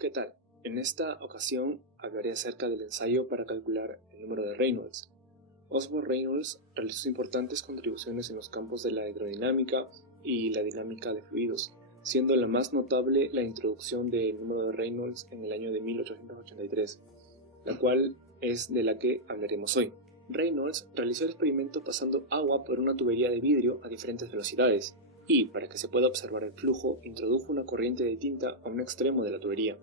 ¿Qué tal? En esta ocasión hablaré acerca del ensayo para calcular el número de Reynolds. Osborne Reynolds realizó importantes contribuciones en los campos de la hidrodinámica y la dinámica de fluidos, siendo la más notable la introducción del número de Reynolds en el año de 1883, la cual es de la que hablaremos hoy. Reynolds realizó el experimento pasando agua por una tubería de vidrio a diferentes velocidades y, para que se pueda observar el flujo, introdujo una corriente de tinta a un extremo de la tubería.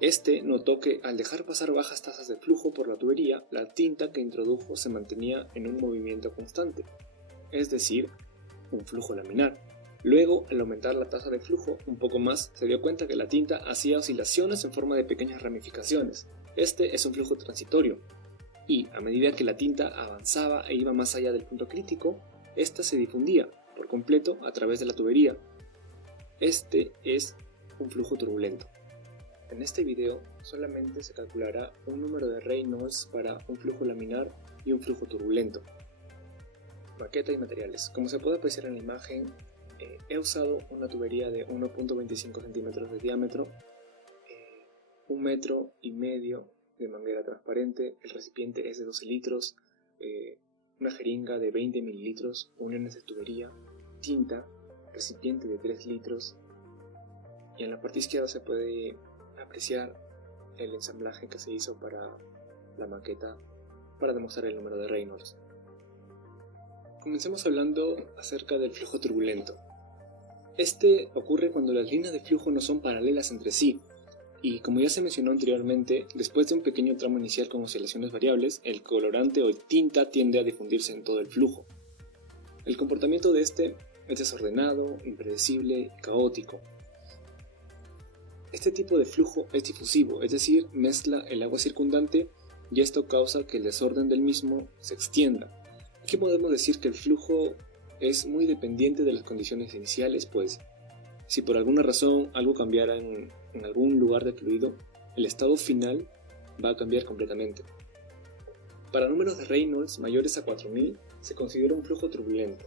Este notó que al dejar pasar bajas tasas de flujo por la tubería, la tinta que introdujo se mantenía en un movimiento constante, es decir, un flujo laminar. Luego, al aumentar la tasa de flujo un poco más, se dio cuenta que la tinta hacía oscilaciones en forma de pequeñas ramificaciones. Este es un flujo transitorio, y a medida que la tinta avanzaba e iba más allá del punto crítico, ésta se difundía por completo a través de la tubería. Este es un flujo turbulento. En este video solamente se calculará un número de Reynolds para un flujo laminar y un flujo turbulento. Maqueta y materiales. Como se puede apreciar en la imagen, he usado una tubería de 1.25 centímetros de diámetro, 1,5 metros de manguera transparente, el recipiente es de 12 litros, una jeringa de 20 mililitros, uniones de tubería, tinta, recipiente de 3 litros, y en la parte izquierda se puede apreciar el ensamblaje que se hizo para la maqueta para demostrar el número de Reynolds. Comencemos hablando acerca del flujo turbulento. Este ocurre cuando las líneas de flujo no son paralelas entre sí, y como ya se mencionó anteriormente, después de un pequeño tramo inicial con oscilaciones variables, el colorante o tinta tiende a difundirse en todo el flujo. El comportamiento de este es desordenado, impredecible y caótico. Este tipo de flujo es difusivo, es decir, mezcla el agua circundante y esto causa que el desorden del mismo se extienda. Aquí podemos decir que el flujo es muy dependiente de las condiciones iniciales, pues si por alguna razón algo cambiara en algún lugar del fluido, el estado final va a cambiar completamente. Para números de Reynolds mayores a 4000 se considera un flujo turbulento.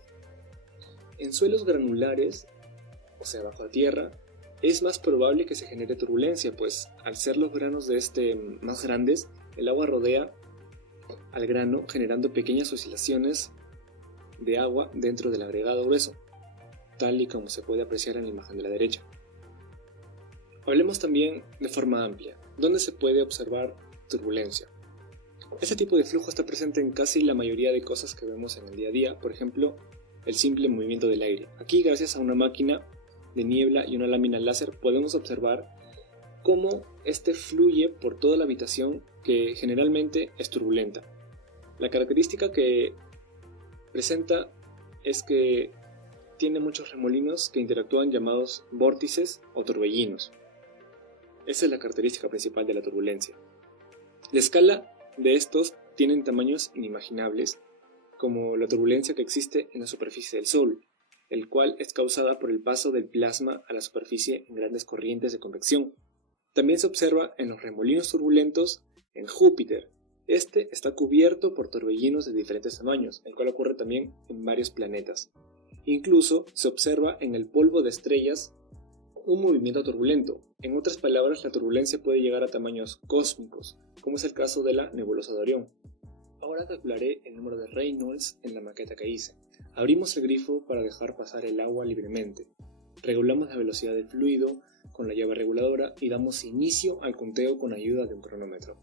En suelos granulares, o sea bajo la tierra, es más probable que se genere turbulencia, pues al ser los granos de este más grandes, el agua rodea al grano generando pequeñas oscilaciones de agua dentro del agregado grueso, tal y como se puede apreciar en la imagen de la derecha. Hablemos también de forma amplia, donde se puede observar turbulencia. Este tipo de flujo está presente en casi la mayoría de cosas que vemos en el día a día, por ejemplo, el simple movimiento del aire. Aquí, gracias a una máquina de niebla y una lámina láser, podemos observar cómo este fluye por toda la habitación, que generalmente es turbulenta. La característica que presenta es que tiene muchos remolinos que interactúan llamados vórtices o torbellinos. Esa es la característica principal de la turbulencia. La escala de estos tienen tamaños inimaginables, como la turbulencia que existe en la superficie del Sol, el cual es causada por el paso del plasma a la superficie en grandes corrientes de convección. También se observa en los remolinos turbulentos en Júpiter. Este está cubierto por torbellinos de diferentes tamaños, el cual ocurre también en varios planetas. Incluso se observa en el polvo de estrellas un movimiento turbulento. En otras palabras, la turbulencia puede llegar a tamaños cósmicos, como es el caso de la nebulosa de Orión. Ahora calcularé el número de Reynolds en la maqueta que hice. Abrimos el grifo para dejar pasar el agua libremente. Regulamos la velocidad del fluido con la llave reguladora y damos inicio al conteo con ayuda de un cronómetro.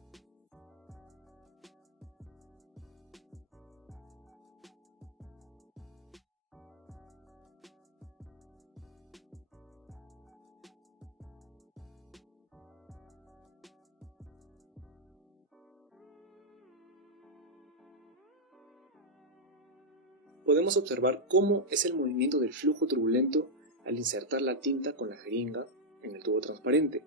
Podemos observar cómo es el movimiento del flujo turbulento al insertar la tinta con la jeringa en el tubo transparente.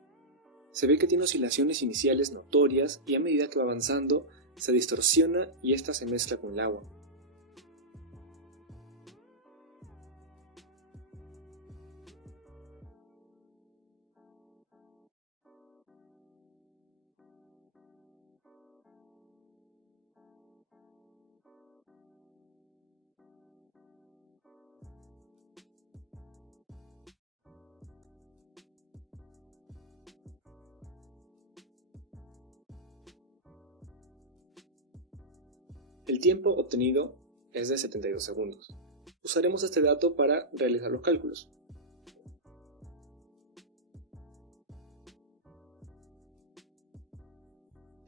Se ve que tiene oscilaciones iniciales notorias y a medida que va avanzando se distorsiona y esta se mezcla con el agua. El tiempo obtenido es de 72 segundos. Usaremos este dato para realizar los cálculos.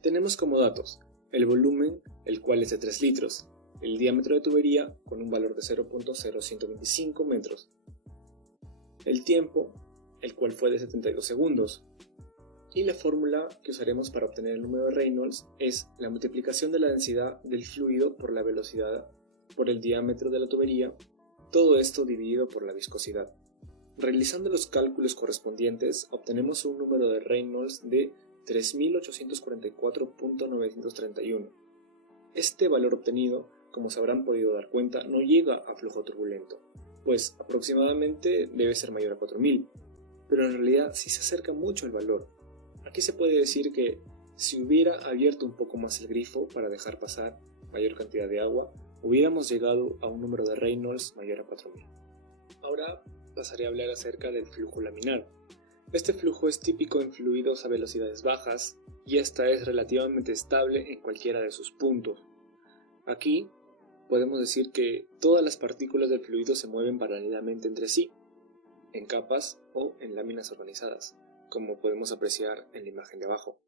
Tenemos como datos el volumen, el cual es de 3 litros, el diámetro de tubería con un valor de 0.0125 metros, el tiempo, el cual fue de 72 segundos, y la fórmula que usaremos para obtener el número de Reynolds es la multiplicación de la densidad del fluido por la velocidad por el diámetro de la tubería, todo esto dividido por la viscosidad. Realizando los cálculos correspondientes, obtenemos un número de Reynolds de 3844.931. Este valor obtenido, como se habrán podido dar cuenta, no llega a flujo turbulento, pues aproximadamente debe ser mayor a 4000, pero en realidad sí se acerca mucho el valor. Aquí se puede decir que si hubiera abierto un poco más el grifo para dejar pasar mayor cantidad de agua, hubiéramos llegado a un número de Reynolds mayor a 4000. Ahora pasaré a hablar acerca del flujo laminar. Este flujo es típico en fluidos a velocidades bajas y esta es relativamente estable en cualquiera de sus puntos. Aquí podemos decir que todas las partículas del fluido se mueven paralelamente entre sí, en capas o en láminas organizadas, como podemos apreciar en la imagen de abajo.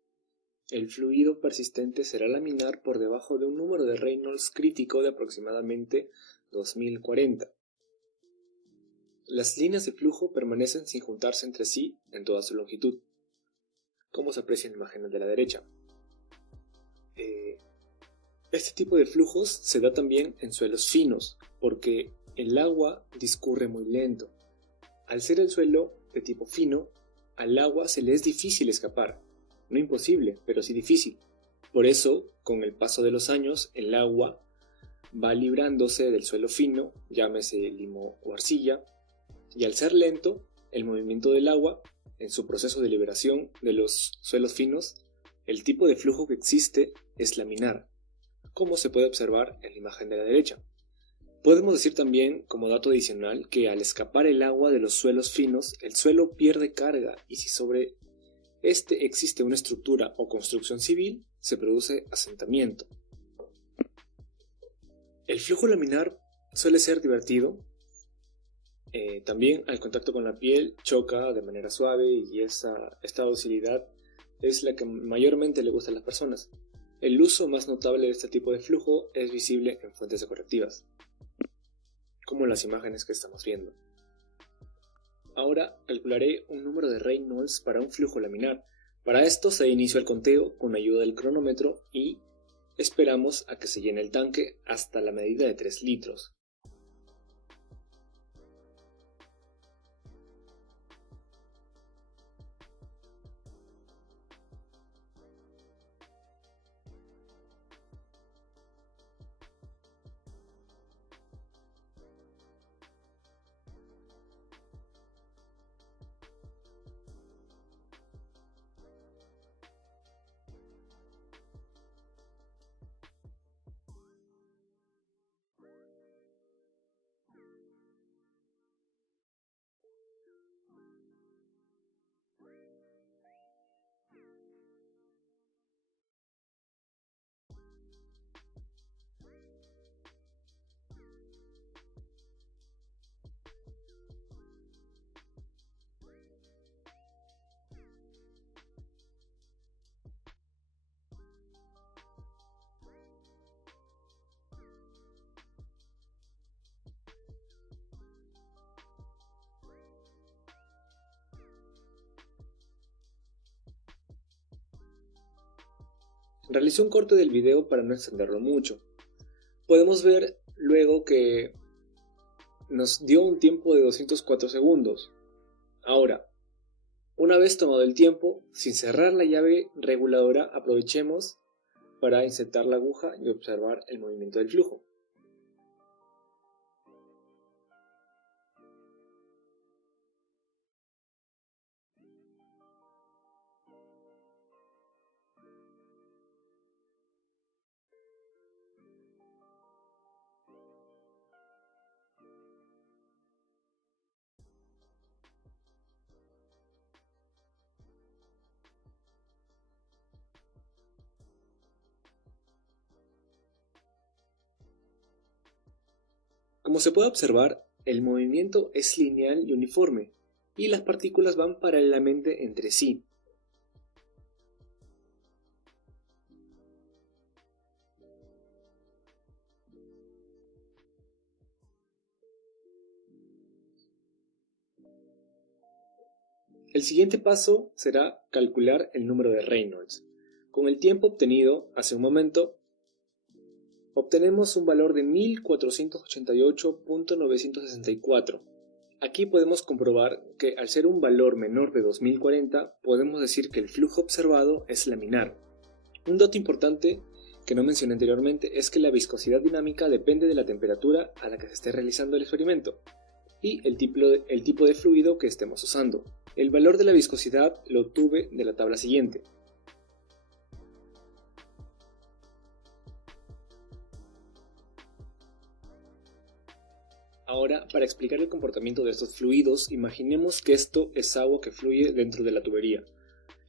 El fluido persistente será laminar por debajo de un número de Reynolds crítico de aproximadamente 2040. Las líneas de flujo permanecen sin juntarse entre sí en toda su longitud, como se aprecia en la imagen de la derecha. Este tipo de flujos se da también en suelos finos, porque el agua discurre muy lento. Al ser el suelo de tipo fino, al agua se le es difícil escapar. No imposible, pero sí difícil. Por eso, con el paso de los años, el agua va librándose del suelo fino, llámese limo o arcilla, y al ser lento, el movimiento del agua, en su proceso de liberación de los suelos finos, el tipo de flujo que existe es laminar, como se puede observar en la imagen de la derecha. Podemos decir también, como dato adicional, que al escapar el agua de los suelos finos, el suelo pierde carga y si sobre este existe una estructura o construcción civil, se produce asentamiento. El flujo laminar suele ser divertido. También al contacto con la piel choca de manera suave y esta docilidad es la que mayormente le gusta a las personas. El uso más notable de este tipo de flujo es visible en fuentes decorativas, como las imágenes que estamos viendo. Ahora calcularé un número de Reynolds para un flujo laminar. Para esto se inicia el conteo con ayuda del cronómetro y esperamos a que se llene el tanque hasta la medida de 3 litros. Realicé un corte del video para no extenderlo mucho. Podemos ver luego que nos dio un tiempo de 204 segundos. Ahora, una vez tomado el tiempo, sin cerrar la llave reguladora, aprovechemos para insertar la aguja y observar el movimiento del flujo. Como se puede observar, el movimiento es lineal y uniforme, y las partículas van paralelamente entre sí. El siguiente paso será calcular el número de Reynolds. Con el tiempo obtenido hace un momento, obtenemos un valor de 1488.964. Aquí podemos comprobar que al ser un valor menor de 2040, podemos decir que el flujo observado es laminar. Un dato importante que no mencioné anteriormente es que la viscosidad dinámica depende de la temperatura a la que se esté realizando el experimento y el tipo de fluido que estemos usando. El valor de la viscosidad lo obtuve de la tabla siguiente. Ahora, para explicar el comportamiento de estos fluidos, imaginemos que esto es agua que fluye dentro de la tubería.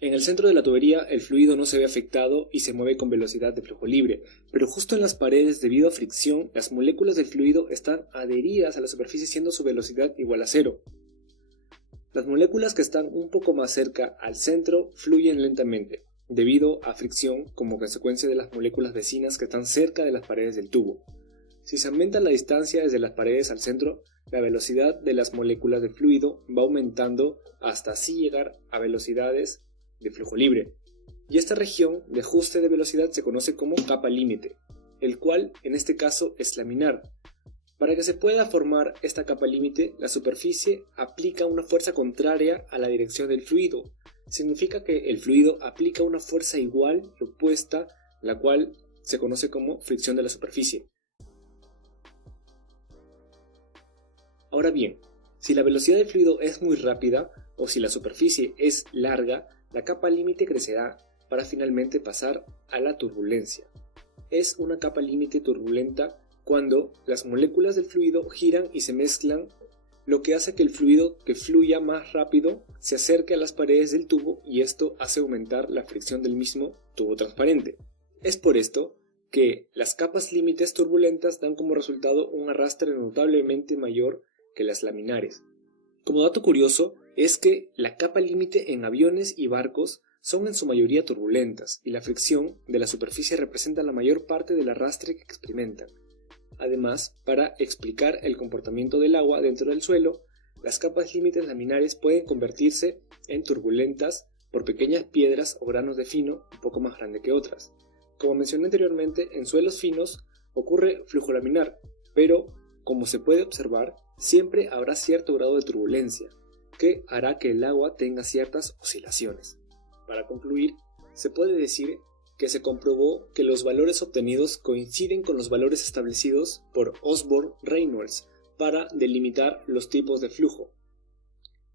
En el centro de la tubería el fluido no se ve afectado y se mueve con velocidad de flujo libre, pero justo en las paredes, debido a fricción, las moléculas del fluido están adheridas a la superficie siendo su velocidad igual a cero. Las moléculas que están un poco más cerca al centro fluyen lentamente, debido a fricción como consecuencia de las moléculas vecinas que están cerca de las paredes del tubo. Si se aumenta la distancia desde las paredes al centro, la velocidad de las moléculas de fluido va aumentando hasta así llegar a velocidades de flujo libre. Y esta región de ajuste de velocidad se conoce como capa límite, el cual en este caso es laminar. Para que se pueda formar esta capa límite, la superficie aplica una fuerza contraria a la dirección del fluido. Significa que el fluido aplica una fuerza igual y opuesta, la cual se conoce como fricción de la superficie. Ahora bien, si la velocidad del fluido es muy rápida o si la superficie es larga, la capa límite crecerá para finalmente pasar a la turbulencia. Es una capa límite turbulenta cuando las moléculas del fluido giran y se mezclan, lo que hace que el fluido que fluya más rápido se acerque a las paredes del tubo y esto hace aumentar la fricción del mismo tubo transparente. Es por esto que las capas límites turbulentas dan como resultado un arrastre notablemente mayor que las laminares. Como dato curioso es que la capa límite en aviones y barcos son en su mayoría turbulentas y la fricción de la superficie representa la mayor parte del arrastre que experimentan. Además, para explicar el comportamiento del agua dentro del suelo, las capas límites laminares pueden convertirse en turbulentas por pequeñas piedras o granos de fino un poco más grandes que otras. Como mencioné anteriormente, en suelos finos ocurre flujo laminar, pero como se puede observar, siempre habrá cierto grado de turbulencia, que hará que el agua tenga ciertas oscilaciones. Para concluir, se puede decir que se comprobó que los valores obtenidos coinciden con los valores establecidos por Osborne-Reynolds para delimitar los tipos de flujo.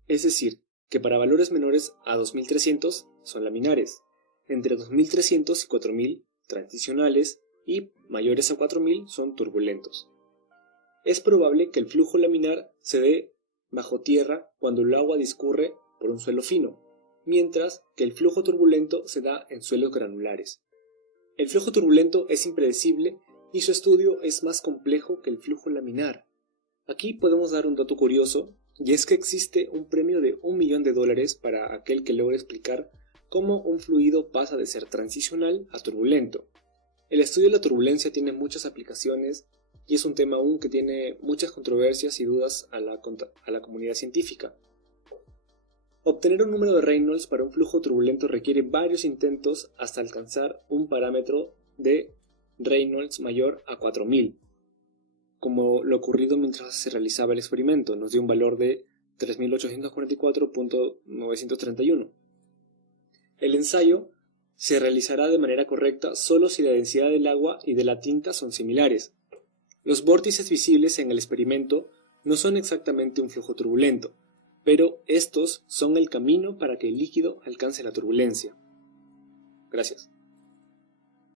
Es decir, que para valores menores a 2300 son laminares, entre 2300 y 4000 transicionales y mayores a 4000 son turbulentos. Es probable que el flujo laminar se dé bajo tierra cuando el agua discurre por un suelo fino, mientras que el flujo turbulento se da en suelos granulares. El flujo turbulento es impredecible y su estudio es más complejo que el flujo laminar. Aquí podemos dar un dato curioso, y es que existe un premio de $1 millón para aquel que logre explicar cómo un fluido pasa de ser transicional a turbulento. El estudio de la turbulencia tiene muchas aplicaciones y es un tema aún que tiene muchas controversias y dudas a la comunidad científica. Obtener un número de Reynolds para un flujo turbulento requiere varios intentos hasta alcanzar un parámetro de Reynolds mayor a 4000. Como lo ocurrido mientras se realizaba el experimento, nos dio un valor de 3844.931. El ensayo se realizará de manera correcta solo si la densidad del agua y de la tinta son similares. Los vórtices visibles en el experimento no son exactamente un flujo turbulento, pero estos son el camino para que el líquido alcance la turbulencia. Gracias.